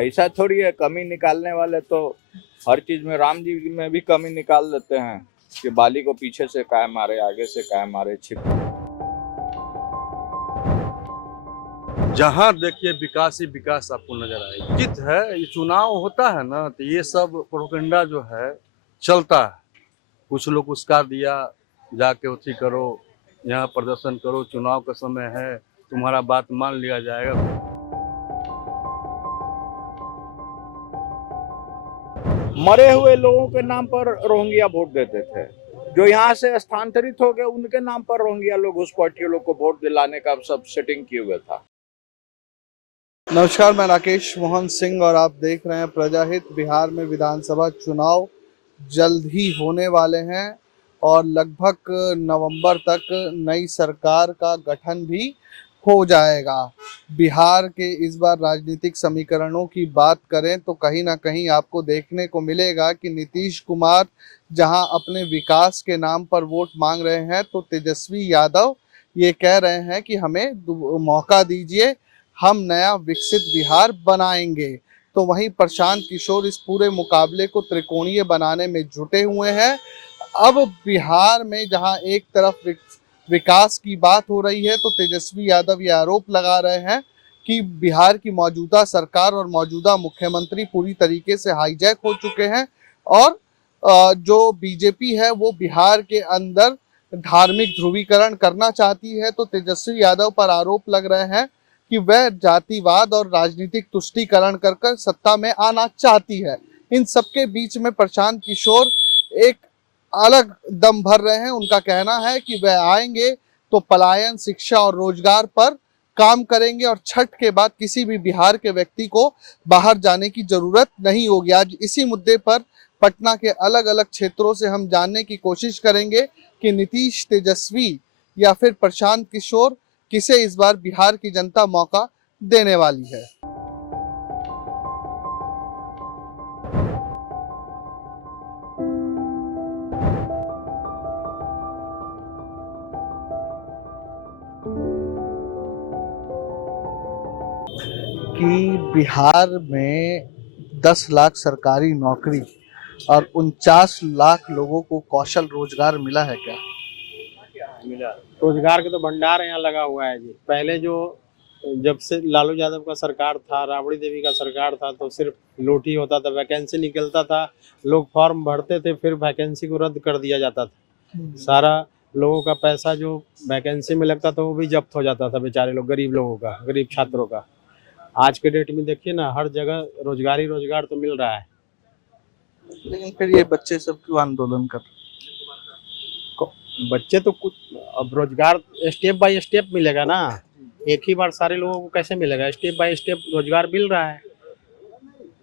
ऐसा थोड़ी है, कमी निकालने वाले तो हर चीज में, राम जी में भी कमी निकाल देते हैं कि बाली को पीछे से काय मारे, आगे से काय मारे, छिप। जहाँ देखिए विकास ही विकास आपको नजर आएगा। जित है, ये चुनाव होता है ना, तो ये सब प्रोपेगेंडा जो है चलता है। कुछ लोग उसका दिया, जाके उठी करो, यहाँ प्रदर्शन करो, चुनाव का समय है, तुम्हारा बात मान लिया जाएगा। मरे हुए लोगों के नाम पर रोहिंग्या वोट देते थे, जो यहाँ से स्थानांतरित हो गए उनके नाम पर रोहिंग्या लोग, उस पार्टी लोग को वोट दिलाने का सब सेटिंग किए हुए था। नमस्कार, मैं राकेश मोहन सिंह और आप देख रहे हैं प्रजाहित। बिहार में विधानसभा चुनाव जल्द ही होने वाले हैं और लगभग नवंबर तक नई सरकार का गठन भी हो जाएगा। बिहार के इस बार राजनीतिक समीकरणों की बात करें तो कहीं ना कहीं आपको देखने को मिलेगा कि नीतीश कुमार जहां अपने विकास के नाम पर वोट मांग रहे हैं, तो तेजस्वी यादव ये कह रहे हैं कि हमें मौका दीजिए, हम नया विकसित बिहार बनाएंगे। तो वहीं प्रशांत किशोर इस पूरे मुकाबले को त्रिकोणीय बनाने में जुटे हुए हैं। अब बिहार में जहां एक तरफ विकास की बात हो रही है, तो तेजस्वी यादव ये आरोप लगा रहे हैं कि बिहार की मौजूदा सरकार और मौजूदा मुख्यमंत्री पूरी तरीके से हाईजैक हो चुके हैं और जो बीजेपी है वो बिहार के अंदर धार्मिक ध्रुवीकरण करना चाहती है। तो तेजस्वी यादव पर आरोप लग रहे हैं कि वह जातिवाद और राजनीतिक तुष्टीकरण कर सत्ता में आना चाहती है। इन सबके बीच में प्रशांत किशोर एक अलग दम भर रहे हैं। उनका कहना है कि वह आएंगे तो पलायन, शिक्षा और रोजगार पर काम करेंगे और छठ के बाद किसी भी बिहार के व्यक्ति को बाहर जाने की जरूरत नहीं होगी। आज इसी मुद्दे पर पटना के अलग अलग क्षेत्रों से हम जानने की कोशिश करेंगे कि नीतीश, तेजस्वी या फिर प्रशांत किशोर, किसे इस बार बिहार की जनता मौका देने वाली है। कि बिहार में 10 लाख सरकारी नौकरी और 49 लाख लोगों को कौशल रोजगार मिला है क्या? मिला। रोजगार के तो भंडार यहाँ लगा हुआ है जी। पहले जो जब से लालू यादव का सरकार था, राबड़ी देवी का सरकार था, तो सिर्फ लूट ही होता था, वैकेंसी निकलता था, लोग फॉर्म भरते थे, फिर वैकेंसी को रद्द कर दिया जाता था। सारा लोगों का पैसा जो वैकेंसी में लगता था वो भी जब्त हो जाता था, बेचारे लोग, गरीब लोगों का, गरीब छात्रों का। आज के डेट में देखिए ना, हर जगह रोजगार ही रोजगार तो मिल रहा है। लेकिन फिर ये बच्चे सब क्यों आंदोलन कर? बच्चे तो कुछ, अब रोजगार स्टेप बाय स्टेप मिलेगा ना, एक ही बार सारे लोगों को कैसे मिलेगा? स्टेप बाय स्टेप रोजगार मिल रहा है,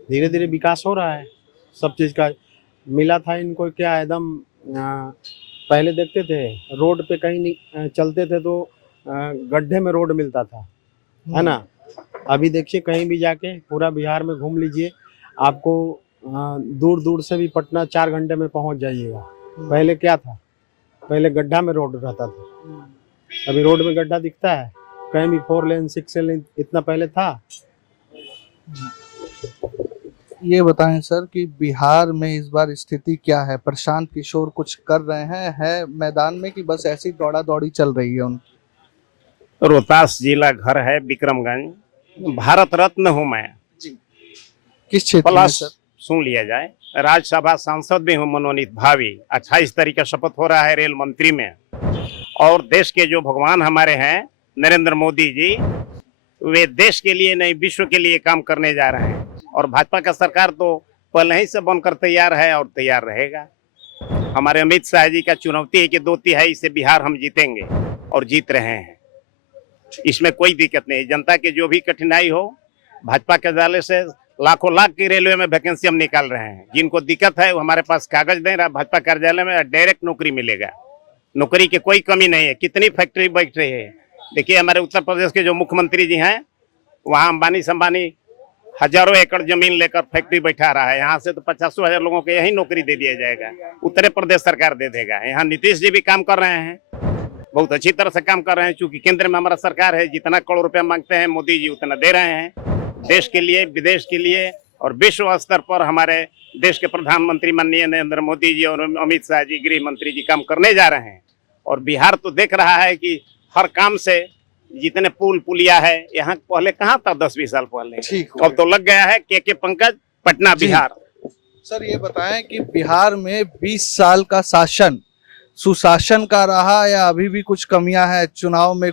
धीरे धीरे विकास हो रहा है सब चीज़ का। मिला था इनको क्या, एकदम पहले देखते थे रोड पे कहीं चलते थे तो गड्ढे में रोड मिलता था, है ना। अभी देखिए कहीं भी जाके पूरा बिहार में घूम लीजिए, आपको दूर दूर से भी पटना 4 घंटे में पहुंच जाइएगा। पहले क्या था, पहले गड्ढा में रोड रहता था, अभी रोड में गड्ढा दिखता है कहीं भी? 4 लेन 6 लेन इतना पहले था। ये बताएं सर कि बिहार में इस बार स्थिति क्या है? प्रशांत किशोर कुछ कर रहे हैं है मैदान में कि बस ऐसी दौड़ा दौड़ी चल रही है उनकी? रोहतास जिला घर है विक्रमगंज, भारत रत्न हूँ मैं। किस क्षेत्र में प्लस सर? सुन लिया जाए, राज्यसभा सांसद भी हूँ मनोनीत भावी। 28 तारीख का शपथ हो रहा है रेल मंत्री में। और देश के जो भगवान हमारे हैं नरेंद्र मोदी जी, वे देश के लिए नहीं विश्व के लिए काम करने जा रहे हैं। और भाजपा का सरकार तो पहले ही से बनकर तैयार है और तैयार रहेगा। हमारे अमित शाह जी का चुनौती है कि 2/3 से बिहार हम जीतेंगे और जीत रहे हैं। इसमें कोई दिक्कत नहीं। जनता की जो भी कठिनाई हो, भाजपा के जाले से लाखों लाख की रेलवे में वैकेंसी हम निकाल रहे हैं। जिनको दिक्कत है वो हमारे पास कागज दें, भाजपा कार्यालय में डायरेक्ट नौकरी मिलेगा। नौकरी की कोई कमी नहीं है। कितनी फैक्ट्री बैठ रही है, देखिए हमारे उत्तर प्रदेश के जो मुख्यमंत्री जी हैं, वहाँ अंबानी संबानी हजारों एकड़ जमीन लेकर फैक्ट्री बैठा रहा है। यहाँ से तो 50,000 लोगों को यही नौकरी दे दिया जाएगा। उत्तर प्रदेश सरकार दे देगा। यहाँ नीतीश जी भी काम कर रहे हैं, बहुत अच्छी तरह से काम कर रहे हैं। चूंकि केंद्र में हमारा सरकार है, जितना करोड़ रुपया मांगते हैं मोदी जी उतना दे रहे हैं। देश के लिए, विदेश के लिए और विश्व स्तर पर हमारे देश के प्रधानमंत्री माननीय नरेंद्र मोदी जी और अमित शाह जी, गृह मंत्री जी काम करने जा रहे हैं। और बिहार तो देख रहा है कि हर काम से, जितने पुल पुलिया है यहाँ पहले कहाँ था 10-20 साल पहले, ठीक अब तो लग गया है। के पंकज, पटना, जी। बिहार। सर ये बताएं कि बिहार में 20 साल का शासन सुशासन का रहा या अभी भी कुछ कमियां हैं, चुनाव में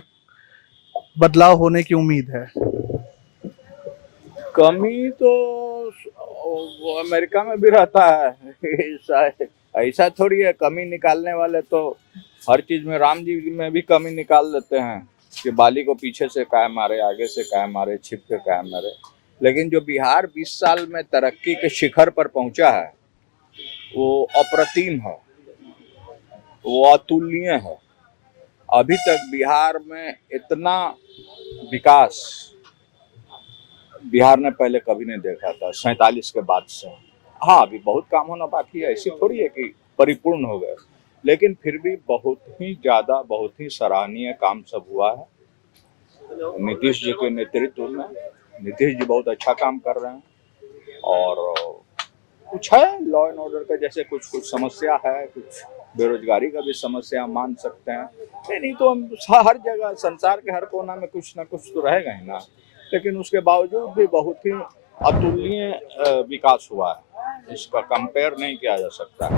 बदलाव होने की उम्मीद है? कमी तो वो अमेरिका में भी रहता है। ऐसा थोड़ी है, कमी निकालने वाले तो हर चीज में, राम जी में भी कमी निकाल देते हैं कि बाली को पीछे से काय मारे, आगे से काय मारे, छिप के काय मारे। लेकिन जो बिहार 20 साल में तरक्की के शिखर पर पहुंचा है वो अप्रतिम है, वो अतुलनीय है। अभी तक बिहार में इतना विकास बिहार ने पहले कभी नहीं देखा था 47 के बाद से। हाँ, अभी बहुत काम होना बाकी है, ऐसी थोड़ी है कि परिपूर्ण हो गए, लेकिन फिर भी बहुत ही ज्यादा, बहुत ही सराहनीय काम सब हुआ है नीतीश जी के नेतृत्व में। नीतीश जी बहुत अच्छा काम कर रहे हैं। और कुछ है लॉ एंड ऑर्डर का, जैसे कुछ कुछ समस्या है, कुछ बेरोजगारी का भी समस्या मान सकते हैं। नहीं तो हम हर जगह, संसार के हर कोना में कुछ ना कुछ तो रहेगा ही ना। लेकिन उसके बावजूद भी बहुत ही अतुलनीय विकास हुआ है, इसका कंपेयर नहीं किया जा सकता।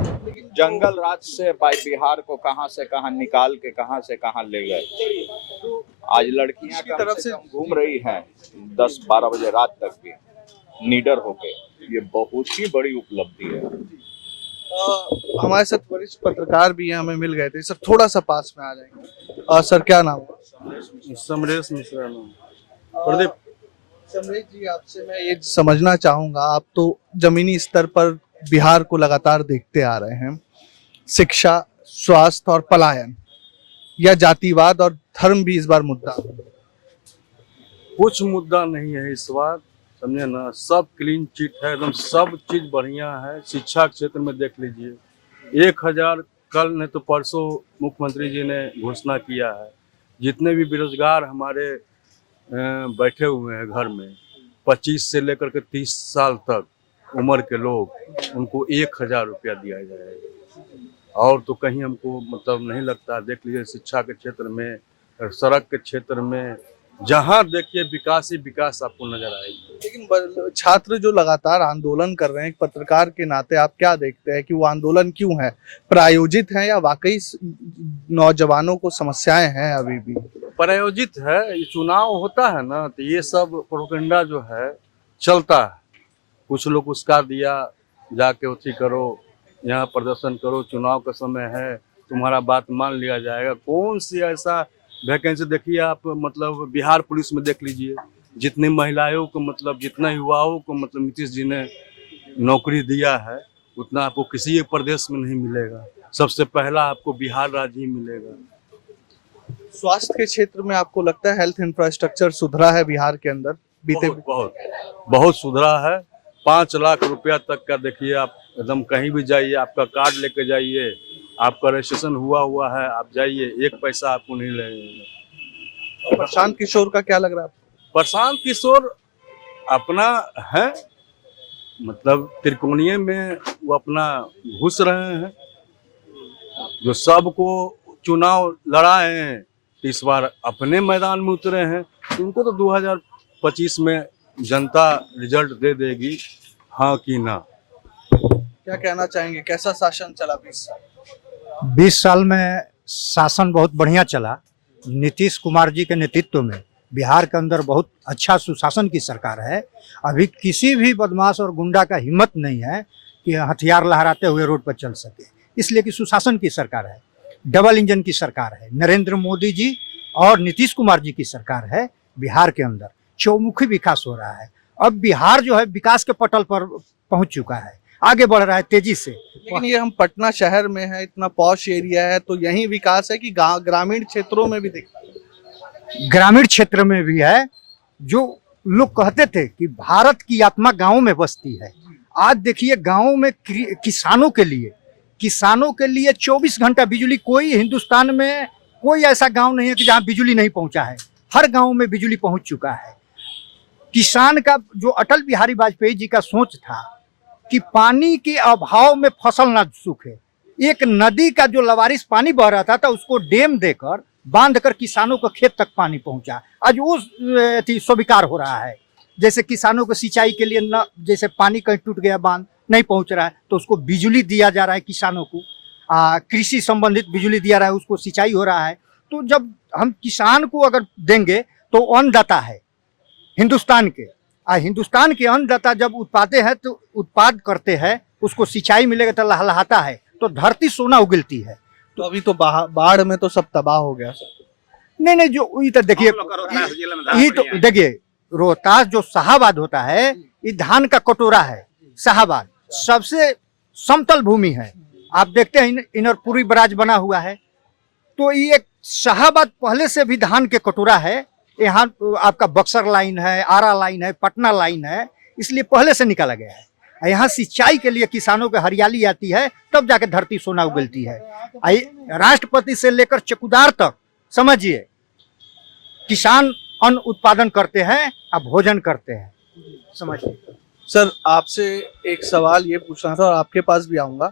जंगल राज से बिहार को कहां से कहां निकाल के कहां से कहां ले गए। आज लड़कियां इसकी तरफ से घूम रही हैं 10-12 बजे रात तक भी नीडर होके, ये बहुत ही बड़ी उपलब्धि है। हमारे साथ वरिष्ठ पत्रकार भी हैं, हमें मिल गए थे। सर थोड़ा सा पास में आ जाएंगे। सर क्या नाम है? समरेश मिश्रा नाम। प्रदीप। समरेश जी, आपसे मैं ये समझना चाहूंगा, आप तो जमीनी स्तर पर बिहार को लगातार देखते आ रहे हैं। शिक्षा, स्वास्थ्य और पलायन, या जातिवाद और धर्म भी इस बार मुद्दा? कुछ मुद्दा नहीं है इस बार, समझे ना। सब क्लीन चिट है एकदम, सब चीज बढ़िया है। शिक्षा क्षेत्र में देख लीजिए, 1000 कल नहीं तो परसों मुख्यमंत्री जी ने घोषणा किया है। जितने भी बेरोजगार हमारे बैठे हुए हैं घर में, 25 से लेकर के 30 साल तक उम्र के लोग, उनको 1000 रुपया दिया जाएगा। और तो कहीं हमको मतलब नहीं लगता। देख लीजिए शिक्षा के क्षेत्र में, सड़क के क्षेत्र में, जहाँ देखिए विकास ही विकास आपको नजर आएगी। लेकिन छात्र जो लगातार आंदोलन कर रहे हैं, एक पत्रकार के नाते आप क्या देखते हैं कि वो आंदोलन क्यों है? प्रायोजित है या वाकई नौजवानों को समस्याएं हैं अभी भी? प्रायोजित है। ये चुनाव होता है ना, तो ये सब प्रोपेगेंडा जो है चलता है। कुछ लोग उसका दिया, जाके उठी करो, यहाँ प्रदर्शन करो, चुनाव का समय है, तुम्हारा बात मान लिया जाएगा। कौन सी ऐसा वैकेंसी देखिए आप, मतलब बिहार पुलिस में देख लीजिए, जितनी महिलाओं को, मतलब जितना युवाओं को मतलब नीतीश जी ने नौकरी दिया है, उतना आपको किसी एक प्रदेश में नहीं मिलेगा। सबसे पहला आपको बिहार राज्य ही मिलेगा। स्वास्थ्य के क्षेत्र में आपको लगता है हेल्थ इंफ्रास्ट्रक्चर सुधरा है बिहार के अंदर? बीते बहुत सुधरा है। 5 लाख रुपया तक का देखिए आप, एकदम कहीं भी जाइए, आपका कार्ड लेके जाइए, आपका रजिस्ट्रेशन हुआ है, आप जाइए, 1 पैसा आपको नहीं लगेगा। प्रशांत किशोर का क्या लग रहा है? प्रशांत किशोर अपना है, मतलब त्रिकोणीय में वो अपना घुस रहे हैं। जो सबको चुनाव लड़ाए हैं, इस बार अपने मैदान में उतरे हैं, तो उनको तो 2025 में जनता रिजल्ट दे देगी, हाँ कि ना। क्या कहना चाहेंगे, कैसा शासन चला 20 साल? 20 साल में शासन बहुत बढ़िया चला। नीतीश कुमार जी के नेतृत्व में बिहार के अंदर बहुत अच्छा सुशासन की सरकार है। अभी किसी भी बदमाश और गुंडा का हिम्मत नहीं है कि हथियार लहराते हुए रोड पर चल सके, इसलिए कि सुशासन की सरकार है, डबल इंजन की सरकार है। नरेंद्र मोदी जी और नीतीश कुमार जी की सरकार है। बिहार के अंदर चौमुखी विकास हो रहा है। अब बिहार जो है विकास के पटल पर पहुंच चुका है, आगे बढ़ रहा है तेजी से। लेकिन ये हम पटना शहर में है, इतना पॉश एरिया है, तो यही विकास है कि गांव ग्रामीण क्षेत्रों में भी दिखता है? ग्रामीण क्षेत्र में भी है। जो लोग कहते थे कि भारत की आत्मा गांव में बसती है, आज देखिए गांव में किसानों के लिए 24 घंटा बिजली। कोई हिंदुस्तान में कोई ऐसा गांव नहीं है कि जहां बिजली नहीं पहुंचा है। हर गांव में बिजली पहुंच चुका है। किसान का जो अटल बिहारी वाजपेयी जी का सोच था कि पानी के अभाव में फसल ना सूखे, एक नदी का जो लवारिस पानी बह रहा था उसको डैम देकर बांध कर किसानों को खेत तक पानी पहुंचा। आज वो स्वीकार हो रहा है। जैसे किसानों को सिंचाई के लिए न, जैसे पानी कहीं टूट गया, बांध नहीं पहुंच रहा है तो उसको बिजली दिया जा रहा है, किसानों को कृषि संबंधित बिजली दिया रहा है, उसको सिंचाई हो रहा है। तो जब हम किसान को अगर देंगे तो अन्नदाता है हिंदुस्तान के, हिंदुस्तान के अन्नदाता जब उत्पादे हैं तो उत्पाद करते हैं, उसको सिंचाई मिलेगा तो लहलहाता है, तो धरती सोना उगलती है। तो अभी तो बाढ़ में तो सब तबाह हो गया सर। नहीं, जो ये तो देखिए, ये तो देखिए रोहतास जो शाहाबाद होता है, ये धान का कटोरा है। शाहाबाद सबसे समतल भूमि है, आप देखते हैं इनरपुरी बराज बना हुआ है, तो ये शाहाबाद पहले से भी धान के कटोरा है। यहाँ आपका बक्सर लाइन है, आरा लाइन है, पटना लाइन है, इसलिए पहले से निकाला गया है। यहाँ सिंचाई के लिए किसानों को हरियाली आती है, तब जाके धरती सोना उगलती है। राष्ट्रपति से लेकर चकुदार तक समझिए, किसान अन्न उत्पादन करते हैं और भोजन करते हैं, समझिए। सर आपसे एक सवाल ये पूछना था और आपके पास भी आऊंगा।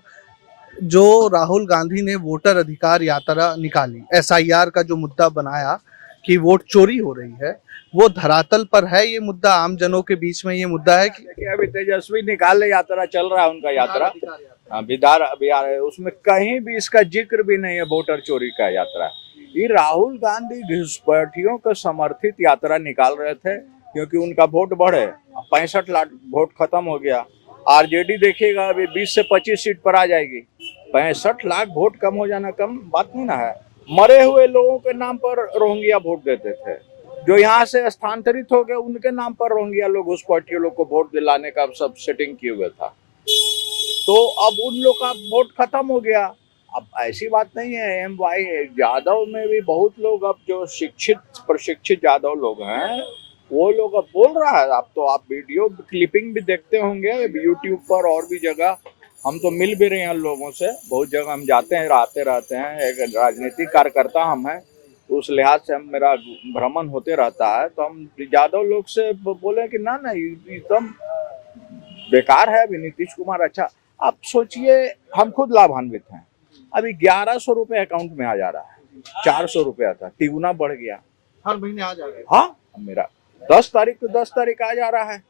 जो राहुल गांधी ने वोटर अधिकार यात्रा निकाली, SIR का जो मुद्दा बनाया कि वोट चोरी हो रही है, वो धरातल पर है ये मुद्दा? आम जनों के बीच में ये मुद्दा है कि अभी तेजस्वी निकाले यात्रा चल रहा है, उनका यात्रा बिहार है, उसमें कहीं भी इसका जिक्र भी नहीं है वोटर चोरी का यात्रा। ये राहुल गांधी घुसपैठियों को समर्थित यात्रा निकाल रहे थे क्योंकि उनका वोट बढ़े। 65 लाख वोट खत्म हो गया। RJD देखिएगा अभी 20 से 25 सीट पर आ जाएगी। 65 लाख वोट कम हो जाना कम बात नहीं ना है। मरे हुए लोगों के नाम पर रोहिंग्या वोट देते थे, जो यहाँ से स्थानांतरित हो गए उनके नाम पर रोहिंग्या लोग, घुसपैठियों लोग को वोट दिलाने का सब सेटिंग किए हुए था। तो अब उन लोग का वोट खत्म हो गया। अब ऐसी बात नहीं है, MY यादव में भी बहुत लोग अब जो शिक्षित प्रशिक्षित यादव लोग हैं वो लोग अब बोल रहा है। आप तो आप वीडियो क्लिपिंग भी देखते होंगे यूट्यूब पर और भी जगह। हम तो मिल भी रहे हैं लोगों से, बहुत जगह हम जाते हैं, आते रहते हैं। एक राजनीतिक कार्यकर्ता हम हैं, तो उस लिहाज से हम मेरा भ्रमण होते रहता है। तो हम यादव लोग से बोले कि ना एकदम बेकार है अभी नीतीश कुमार। अच्छा आप सोचिए, हम खुद लाभान्वित हैं। अभी 1100 रुपये अकाउंट में आ जा रहा है, 400 रुपया था, तिगुना बढ़ गया। हर महीने आ जा रहा है। हाँ, मेरा 10 तारीख को 10 तारीख आ जा रहा है।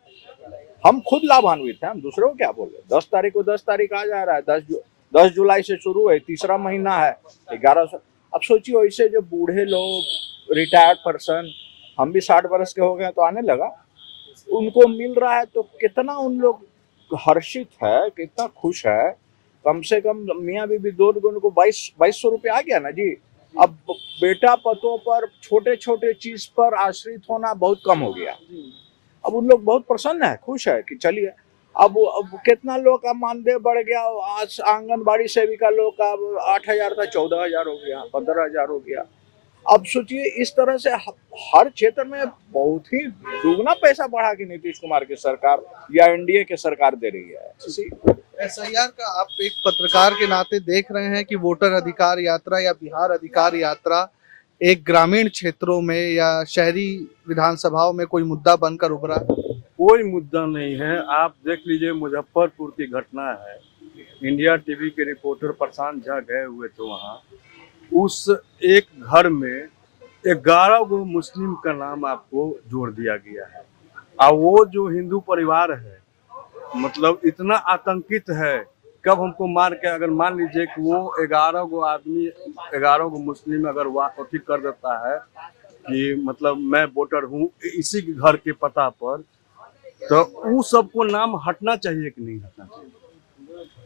हम खुद लाभान्वित हैं, हम दूसरों को क्या बोले। 10 तारीख को 10 तारीख आ जा रहा है। 10 जुलाई से शुरू है, तीसरा महीना है, 1100। अब सोचिए ऐसे जो बूढ़े लोग, रिटायर्ड पर्सन, हम भी 60 वर्ष के हो गए तो आने लगा, उनको मिल रहा है तो कितना उन लोग हर्षित है, कितना खुश है। कम से कम मियाँ बीबी दो उनको 2200 रुपये आ गया ना जी। अब बेटा पतों पर छोटे छोटे चीज पर आश्रित होना बहुत कम हो गया। अब उन लोग बहुत प्रसन्न है, खुश है कि चलिए। अब कितना लोग का मानदेय बढ़ गया। आज आंगनबाड़ी सेविका लोग का 8000 था, 14000 हो गया, 15000 हो गया। अब सोचिए इस तरह से हर क्षेत्र में बहुत ही दुगना पैसा बढ़ा के नीतीश कुमार की सरकार या NDA की सरकार दे रही है। SIR का आप एक पत्रकार के नाते देख रहे हैं कि वोटर अधिकार यात्रा या बिहार अधिकार यात्रा एक ग्रामीण क्षेत्रों में या शहरी विधानसभाओं में कोई मुद्दा बनकर उभरा? कोई मुद्दा नहीं है। आप देख लीजिए, मुजफ्फरपुर की घटना है। इंडिया टीवी के रिपोर्टर प्रशांत झा गए हुए थे वहाँ। उस एक घर में 11 गो मुस्लिम का नाम आपको जोड़ दिया गया है, और वो जो हिंदू परिवार है मतलब इतना आतंकित है, कब हमको मार के, अगर मान लीजिए कि वो 11 गो आदमी, 11 गो मुस्लिम अगर वापसी कर देता है कि मतलब मैं वोटर हूँ इसी घर के पता पर, तो वो सबको नाम हटना चाहिए कि नहीं हटना चाहिए?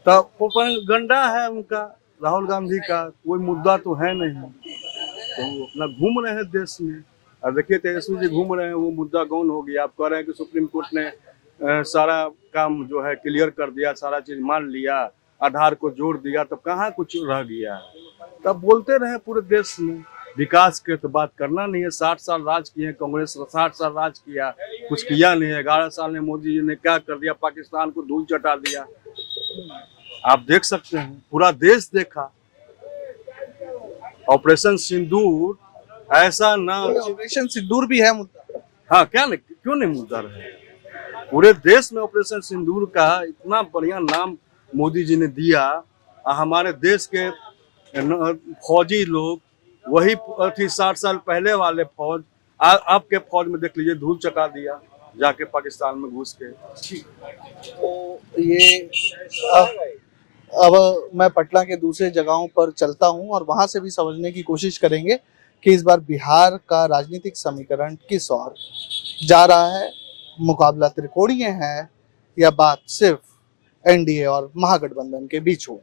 तो प्रोपेगेंडा है उनका, राहुल गांधी का। कोई मुद्दा तो है नहीं, तो वो अपना घूम रहे हैं देश में। अब देखिए तेजस्वी जी घूम रहे हैं, वो मुद्दा गौन हो गया। आप कह रहे हैं कि सुप्रीम कोर्ट ने सारा काम जो है क्लियर कर दिया, सारा चीज मान लिया, आधार को जोड़ दिया, तब कहाँ कुछ रह गया। तब बोलते रहे पूरे देश में, विकास के तो बात करना नहीं है। 60 साल राज किए कांग्रेस, 60 साल राज किया, कुछ किया नहीं है। 11 साल में मोदी जी ने क्या कर दिया, पाकिस्तान को धूल चटा दिया। आप देख सकते हैं, पूरा देश देखा। ऑपरेशन सिंदूर ऐसा ना, ऑपरेशन सिंदूर भी है मुद्दा। हाँ, क्यों नहीं मुद्दा रहे? पूरे देश में ऑपरेशन सिंदूर का इतना बढ़िया नाम मोदी जी ने दिया। हमारे देश के फौजी लोग वही 60 साल पहले वाले फौज आपके फौज में देख लीजिए धूल चका दिया जाके पाकिस्तान में घुस के। तो ये अब मैं पटना के दूसरे जगहों पर चलता हूं और वहां से भी समझने की कोशिश करेंगे कि इस बार बिहार का राजनीतिक समीकरण किस ओर जा रहा है। मुकाबला त्रिकोणीय है या बात सिर्फ एनडीए और महागठबंधन के बीच हो।